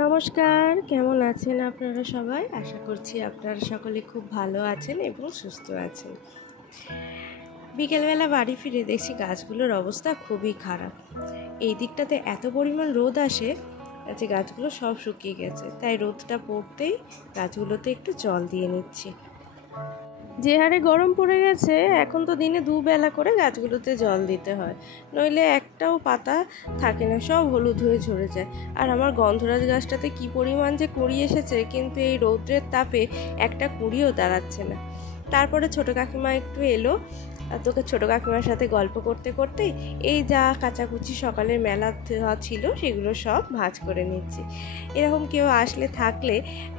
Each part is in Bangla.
নমস্কার, কেমন আছেন আপনারা সবাই? আশা করছি আপনারা সকলে খুব ভালো আছেন এবং সুস্থ আছেন। বিকেলবেলা বাড়ি ফিরে দেখছি গাছগুলোর অবস্থা খুবই খারাপ। এই দিকটাতে এত পরিমাণ রোদ আসে যে গাছগুলো সব শুকিয়ে গেছে, তাই রোদটা পড়তেই গাছগুলোতে একটু জল দিয়ে নিচ্ছি। যে হারে গরম পড়ে গেছে, এখন তো দিনে দুবেলা করে গাছগুলোতে জল দিতে হয়, নইলে একটাও পাতা থাকে না, সব হলুদ হয়ে ঝরে যায়। আর আমার গন্ধরাজ গাছটাতে কি পরিমাণ যে কুঁড়ি এসেছে, কিন্তু এই রৌদ্রের তাপে একটা কুঁড়িও দাঁড়াচ্ছে না। তারপরে ছোটো কাকিমা একটু এলো, তোকে ছোটো কাকিমার সাথে গল্প করতে করতেই এই যা কাচাকুচি সকালের মেলা ছিল সেগুলো সব ভাঁজ করে নিচ্ছি। এরকম কেউ আসলে থাকলে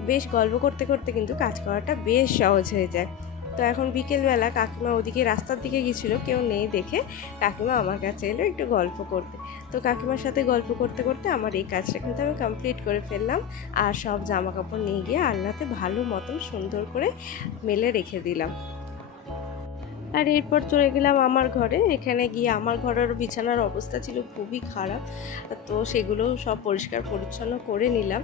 বেশ গল্প করতে করতে কিন্তু কাজ করাটা বেশ সহজ হয়ে যায়। তো এখন বিকেলবেলা কাকিমা ওদিকে রাস্তার দিকে গিয়েছিলো, কেউ নেই দেখে কাকিমা আমার কাছে এলো একটু গল্প করতে। তো কাকিমার সাথে গল্প করতে করতে আমার এই কাজটা কিন্তু আমি কমপ্লিট করে ফেললাম। আর সব জামা কাপড় নিয়ে গিয়ে আলনাতে ভালো মতন সুন্দর করে মেলে রেখে দিলাম। আর এরপর চলে গেলাম আমার ঘরে। এখানে গিয়ে আমার ঘরের বিছানার অবস্থা ছিল খুবই খারাপ, তো সেগুলো সব পরিষ্কার পরিচ্ছন্ন করে নিলাম।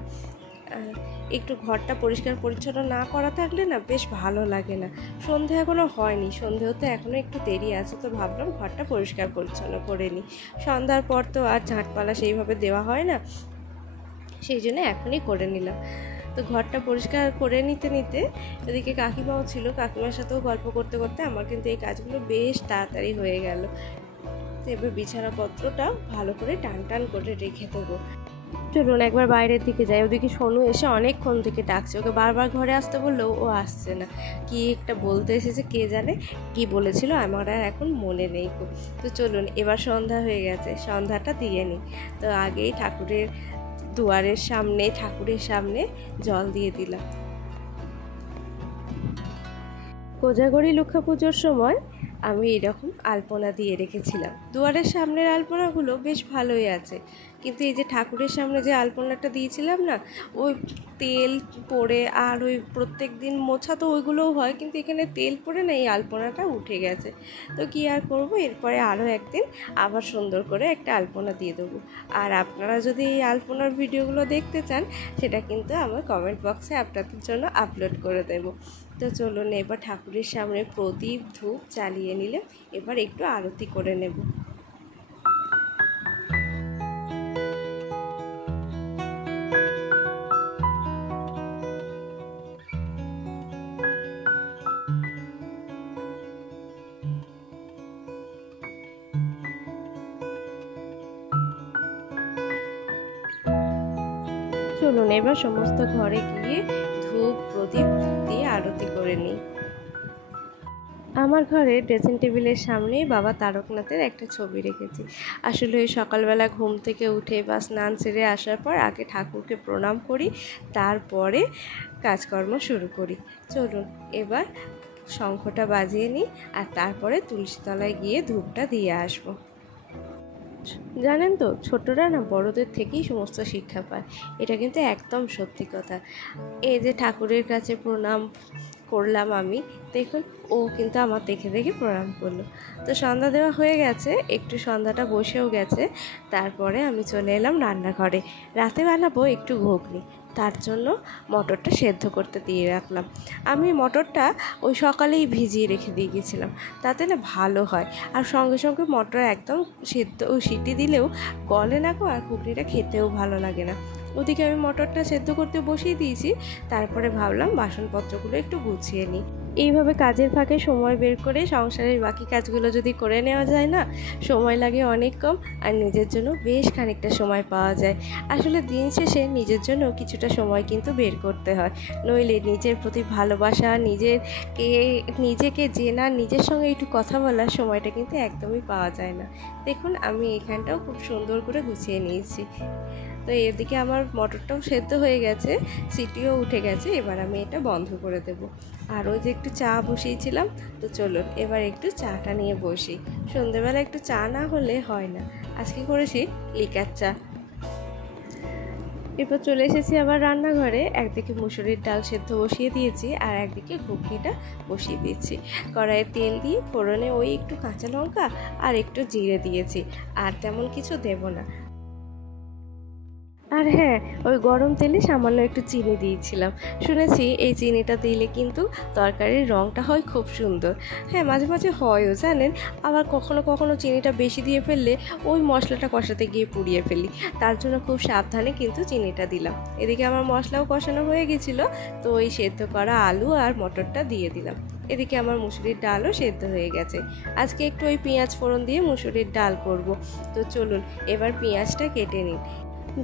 একটু ঘরটা পরিষ্কার পরিচ্ছন্ন না করা থাকলে না বেশ ভালো লাগে না। সন্ধে এখনও হয়নি, সন্ধে হতে এখনও একটু দেরি আছে, তো ভাবলাম ঘরটা পরিষ্কার পরিচ্ছন্ন করে নিই। সন্ধ্যার পর তো আর ঝাঁটপালা সেইভাবে দেওয়া হয় না, সেই জন্য এখনই করে নিলাম। তো ঘরটা পরিষ্কার করে নিতে নিতে এদিকে কাকিমাও ছিল, কাকিমার সাথেও গল্প করতে করতে আমার কিন্তু এই কাজগুলো বেশ তাড়াতাড়ি হয়ে গেল। তো এবার বিছানাপত্রটা ভালো করে টান টান করে রেখে দেবো। চলুন একবার বাইরের দিকে যাই। ওদিকে সোনু এসে অনেকক্ষণ থেকে ডাকছে, ওকে বারবার ঘরে আসতে বললেও ও আসছে না। কি একটা বলতে এসেছে কে জানে, কি বলেছিল আমার আর এখন মনে নেই। তো চলুন এবার সন্ধ্যা হয়ে গেছে, সন্ধ্যাটা দিয়ে নিই। তো আগেই ঠাকুরের দুয়ারের সামনে, ঠাকুরের সামনে জল দিয়ে দিলাম। কোজাগরী লক্ষ্মী পুজোর সময় আমি এরকম আলপনা দিয়ে রেখেছিলাম। দুয়ারের সামনের আলপনাগুলো বেশ ভালোই আছে, কিন্তু এই যে ঠাকুরের সামনে যে আলপনাটা দিয়েছিলাম না, ওই তেল পড়ে আর ওই প্রত্যেক দিন মোছা তো ওইগুলোও হয়, কিন্তু এখানে তেল পড়ে না এই আলপনাটা উঠে গেছে। তো কি আর করব, এরপরে আরও একদিন আবার সুন্দর করে একটা আলপনা দিয়ে দেবো। আর আপনারা যদি এই আলপনার ভিডিওগুলো দেখতে চান, সেটা কিন্তু আমার কমেন্ট বক্সে আপনাদের জন্য আপলোড করে দেবো। তো চলুন এবার ঠাকুরের সামনে প্রদীপ ধূপ জ্বালিয়ে নিলে এবার একটু আরতি করে নেব। চলুন এবার সমস্ত ঘরে গিয়ে ধূপ প্রদীপ দিয়ে আরতি করে নিই। আমার ঘরে ড্রেসিং টেবিলের সামনেই বাবা তারকনাথের একটা ছবি রেখেছি। আসলে ওই সকালবেলা ঘুম থেকে উঠে বা স্নান সেরে আসার পর আগে ঠাকুরকে প্রণাম করি, তারপরে কাজকর্ম শুরু করি। চলুন এবার শঙ্খটা বাজিয়ে নিই, আর তারপরে তুলসী তলায় গিয়ে ধূপটা দিয়ে আসবো। জানেন তো, ছোটরা না বড়দের থেকেই সমস্ত শিক্ষা পায়, এটা কিন্তু একদম সত্যি কথা। এই যে ঠাকুরের কাছে প্রণাম করলাম আমি, দেখুন ও কিন্তু আমার দেখে দেখে প্রণাম করলো। তো সন্ধ্যা দেওয়া হয়ে গেছে, একটু সন্ধ্যাটা বসেও গেছে। তারপরে আমি চলে এলাম রান্নাঘরে। রাতে বানাবো একটু ঘুগনি, তার জন্য মটরটা সেদ্ধ করতে দিয়ে রাখলাম। আমি মটরটা ওই সকালেই ভিজিয়ে রেখে দিয়ে গেছিলাম, তাতে না ভালো হয়। আর সঙ্গে সঙ্গে মটর একদম সেদ্ধ সিটি দিলেও গলে না গো, আর ঘুগনিটা খেতেও ভালো লাগে না। ওদিকে আমি মটরটা সেদ্ধ করতে বসিয়ে দিয়েছি। তারপরে ভাবলাম বাসনপত্রগুলো একটু গুছিয়ে নিই। এইভাবে কাজের ফাঁকে সময় বের করে সংসারের বাকি কাজগুলো যদি করে নেওয়া যায় না, সময় লাগে অনেক কম, আর নিজের জন্য বেশ খানিকটা সময় পাওয়া যায়। আসলে দিন শেষে নিজের জন্য কিছুটা সময় কিন্তু বের করতে হয়, নইলে নিজের প্রতি ভালোবাসা, নিজেকে চেনা, নিজের সঙ্গে একটু কথা বলার সময়টা কিন্তু একদমই পাওয়া যায় না। দেখুন আমি এখানটাও খুব সুন্দর করে গুছিয়ে নিয়েছি। তো এদিকে আমার মটরটাও সেদ্ধ হয়ে গেছে, সিটিও উঠে গেছে। এবার আমি এটা বন্ধ করে দেব। আর ওই যে একটু চা বসিয়েছিলাম, তো চলুন এবার একটু চাটা নিয়ে বসি। সন্ধেবেলা একটু চা না হলে হয় না। আজকে করেছি লিকার চা। এরপর চলে এসেছি আবার রান্নাঘরে। একদিকে মুসুরির ডাল সেদ্ধ বসিয়ে দিয়েছি, আর একদিকে ঘুগনিটা বসিয়ে দিয়েছি। কড়াইয়ে তেল দিয়ে ফোড়নে ওই একটু কাঁচা লঙ্কা আর একটু জিরে দিয়েছি, আর তেমন কিছু দেব না। আর হ্যাঁ, ওই গরম তেলে সামান্য একটু চিনি দিয়েছিলাম। শুনেছি এই চিনিটা দিলে কিন্তু তরকারির রঙটা হয় খুব সুন্দর। হ্যাঁ, মাঝে মাঝে হয়ও জানেন। আবার কখনো কখনো চিনিটা বেশি দিয়ে ফেললে ওই মশলাটা কষাতে গিয়ে পুড়িয়ে ফেলি। তার জন্য খুব সাবধানে কিন্তু চিনিটা দিলাম। এদিকে আমার মশলাও কষানো হয়ে গেছিলো, তো ওই সেদ্ধ করা আলু আর মটরটা দিয়ে দিলাম। এদিকে আমার মুসুরির ডালও সেদ্ধ হয়ে গেছে। আজকে একটু ওই পেঁয়াজ ফোড়ন দিয়ে মুসুরির ডাল করব। তো চলুন এবার পেঁয়াজটা কেটে নিন।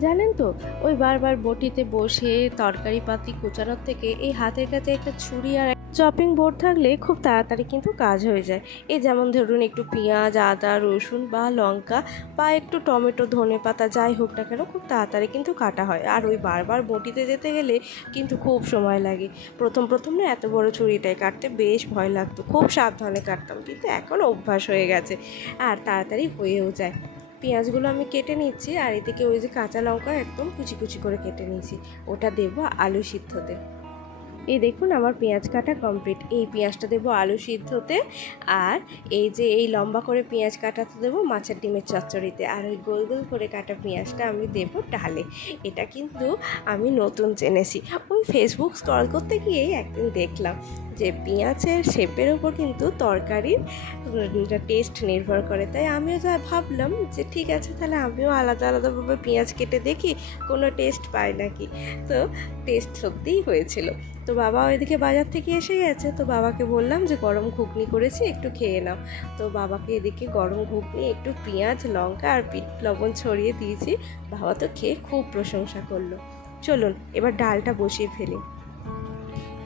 জানেন তো, ওই বারবার বটিতে বসে তরকারি পাতি কুচানোর থেকে এই হাতের কাছে একটা ছুরি আর চপিং বোর্ড থাকলে খুব তাড়াতাড়ি কিন্তু কাজ হয়ে যায়। এই যেমন ধরুন একটু পেঁয়াজ, আদা, রসুন বা লঙ্কা বা একটু টমেটো, ধনে পাতা যাই হোক না কেন খুব তাড়াতাড়ি কিন্তু কাটা হয়। আর ওই বারবার বটিতে যেতে গেলে কিন্তু খুব সময় লাগে। প্রথম না এত বড় ছুরিটায় কাটতে বেশ ভয় লাগতো, খুব সাবধানে কাটতাম, কিন্তু এখন অভ্যাস হয়ে গেছে আর তাড়াতাড়ি হয়েও যায়। পেঁয়াজগুলো আমি কেটে নিচ্ছি, আর এদিকে ওই যে কাঁচা লঙ্কা একদম কুচি কুচি করে কেটে নিয়েছি, ওটা দেবো আলু সিদ্ধতে। এই দেখুন আমার পেঁয়াজ কাটা কমপ্লিট। এই পেঁয়াজটা দেবো আলু সিদ্ধতে, আর এই যে এই লম্বা করে পেঁয়াজ কাটাতে দেবো মাছের ডিমের চচ্চড়িতে, আর ওই গোল গোল করে কাটা পেঁয়াজটা আমি দেবো ডালে। এটা কিন্তু আমি নতুন জেনেছি, ওই ফেসবুক স্ক্রল করতে গিয়েই একদিন দেখলাম যে পেঁয়াজের শেপের ওপর কিন্তু তরকারির টেস্ট নির্ভর করে। তাই আমিও যা ভাবলাম যে ঠিক আছে, তাহলে আমিও আলাদা আলাদাভাবে পেঁয়াজ কেটে দেখি কোনো টেস্ট পাই নাকি। তো টেস্ট সত্যিই হয়েছিল। তো বাবা ওইদিকে বাজার থেকে এসে গেছে, তো বাবাকে বললাম যে গরম ঘুগনি করেছি, একটু খেয়ে নাও। তো বাবাকে এদিকে গরম ঘুগনি একটু পেঁয়াজ, লঙ্কা আর বিট লবণ ছড়িয়ে দিয়েছি। বাবা তো খেয়ে খুব প্রশংসা করলো। চলুন এবার ডালটা বসিয়ে ফেলি।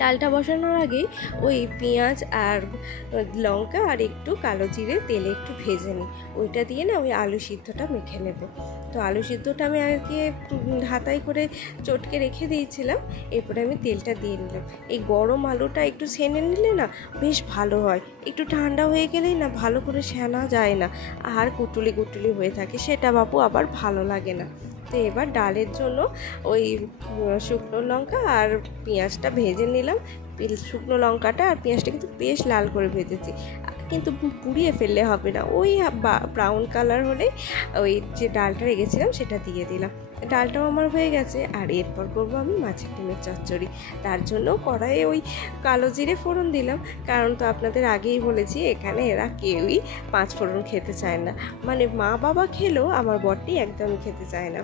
ডালটা বসানোর আগেই ওই পেঁয়াজ আর লঙ্কা আর একটু কালো জিরে তেলে একটু ভেজে নিই, ওইটা দিয়ে না ওই আলু সিদ্ধটা মেখে নেব। তো আলু সিদ্ধটা আমি আগে হাতায় করে চটকে রেখে দিয়েছিলাম, এরপরে আমি তেলটা দিয়ে নিলাম। এই গরম আলুটা একটু সেনে নিলে না বেশ ভালো হয়, একটু ঠান্ডা হয়ে গেলেই না ভালো করে সেনা যায় না, আর কুটুলি কুটুলি হয়ে থাকে, সেটা বাপু আবার ভালো লাগে না। তো এবার ডালের জন্য ওই শুকনো লঙ্কা আর পেঁয়াজটা ভেজে নিলাম। শুকনো লঙ্কাটা আর পেঁয়াজটা কিন্তু বেশ লাল করে ভেজেছি, কিন্তু পুড়িয়ে ফেললে হবে না, ওই ব্রাউন কালার হলে ওই যে ডালটা রেখেছিলাম সেটা দিয়ে দিলাম। ডালটাও আমার হয়ে গেছে, আর এরপর করবো আমি মাছের ডিমের চচ্চড়ি। তার জন্য কড়াইয়ে ওই কালো জিরে ফোড়ন দিলাম, কারণ তো আপনাদের আগেই বলেছি এখানে এরা কেউই 5 ফোড়ন খেতে চায় না, মানে মা বাবা খেলেও আমার বরটি একদমই খেতে চায় না,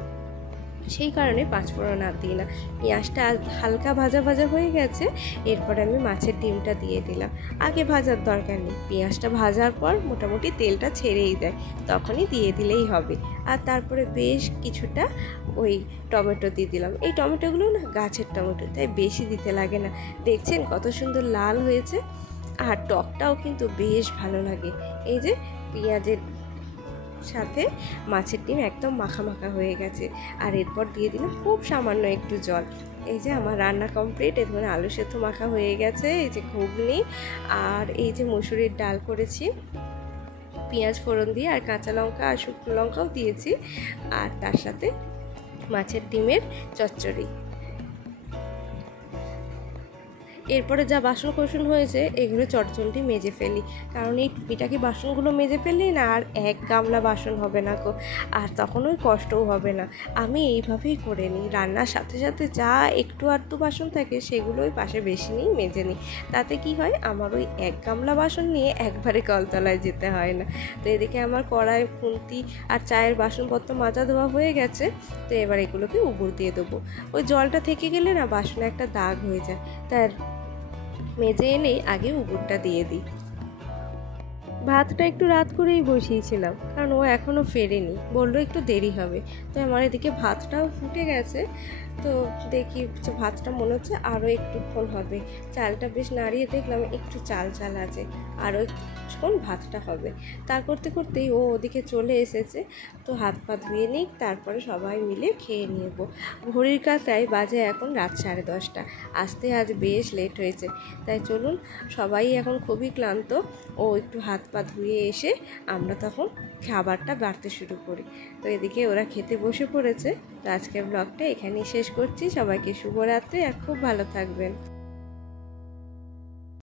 সেই কারণে 5 ফোড়ন আর দিই না। পেঁয়াজটা হালকা ভাজা ভাজা হয়ে গেছে, এরপরে আমি মাছের ডিমটা দিয়ে দিলাম। আগে ভাজার দরকার নেই, পেঁয়াজটা ভাজার পর মোটামুটি তেলটা ছেড়েই দেয়, তখনই দিয়ে দিলেই হবে। আর তারপরে বেশ কিছুটা ওই টমেটো দিয়ে দিলাম। এই টমেটোগুলো না গাছের টমেটো, তাই বেশি দিতে লাগে না। দেখছেন কত সুন্দর লাল হয়েছে, আর টকটাও কিন্তু বেশ ভালো লাগে। এই যে পেঁয়াজের সাথে মাছের ডিম একদম মাখা মাখা হয়ে গেছে, আর এরপর দিয়ে দিলাম খুব সামান্য একটু জল। এই যে আমার রান্না কমপ্লিট। এরপর আলু সেদ্ধ মাখা হয়ে গেছে, এই যে ঘুগনি আর এই যে মসুরির ডাল করেছি পেঁয়াজ ফোড়ন দিয়ে, আর কাঁচা লঙ্কা আর শুকনো লঙ্কাও দিয়েছি, আর তার সাথে মাছের ডিমের চচ্চড়ি। এরপরে যা বাসন কোসন হয়েছে এগুলো চটজলদি মেজে ফেলি, কারণ এই টুকিটাকি বাসনগুলো মেজে ফেললেই না আর 1 গামলা বাসন হবে না গো, আর তখন ওই কষ্টও হবে না। আমি এইভাবেই করে নিই, রান্নার সাথে সাথে যা একটু আধটু বাসন থাকে সেগুলো ওই পাশে বেশি নিই, মেজে নিই। তাতে কি হয়, আমার ওই 1 গামলা বাসন নিয়ে একবারে কলতলায় যেতে হয় না। তো এদিকে আমার কড়াই, খুন্তি আর চায়ের বাসনপত্র মাজা দেওয়া হয়ে গেছে। তো এবার এগুলোকে উবুর দিয়ে দেবো। ওই জলটা থেকে গেলে না বাসনে একটা দাগ হয়ে যায়, তার মেজে এনেই আগে উবুরটা দিয়ে দিই। ভাতটা একটু রাত করেই বসিয়েছিলাম, কারণ ও এখনও ফেরেনি, বললো একটু দেরি হবে। তো আমার এদিকে ভাতটাও ফুটে গেছে, তো দেখি ভাতটা মনে হচ্ছে আরও একটুক্ষণ হবে। চালটা বেশ নাড়িয়ে দেখলাম একটু চাল চাল আছে, আরও একটুক্ষণ ভাতটা হবে। তা করতে করতেই ও ওদিকে চলে এসেছে। তো হাত পা ধুয়ে নিই, তারপরে সবাই মিলে খেয়ে নেব। ঘড়ির কাঁটায় বাজে এখন রাত 10:30। আসতে আজ বেশ লেট হয়েছে, তাই চলুন সবাই এখন খুবই ক্লান্ত। ও একটু হাত পা ধুয়ে এসে আমরা তখন খাবারটা বাড়তে শুরু করি। তো এদিকে ওরা খেতে বসে পড়েছে। তো আজকের ব্লগটা এখানেই শেষ করছি। সবাইকে শুভরাত্রি আর খুব ভালো থাকবেন।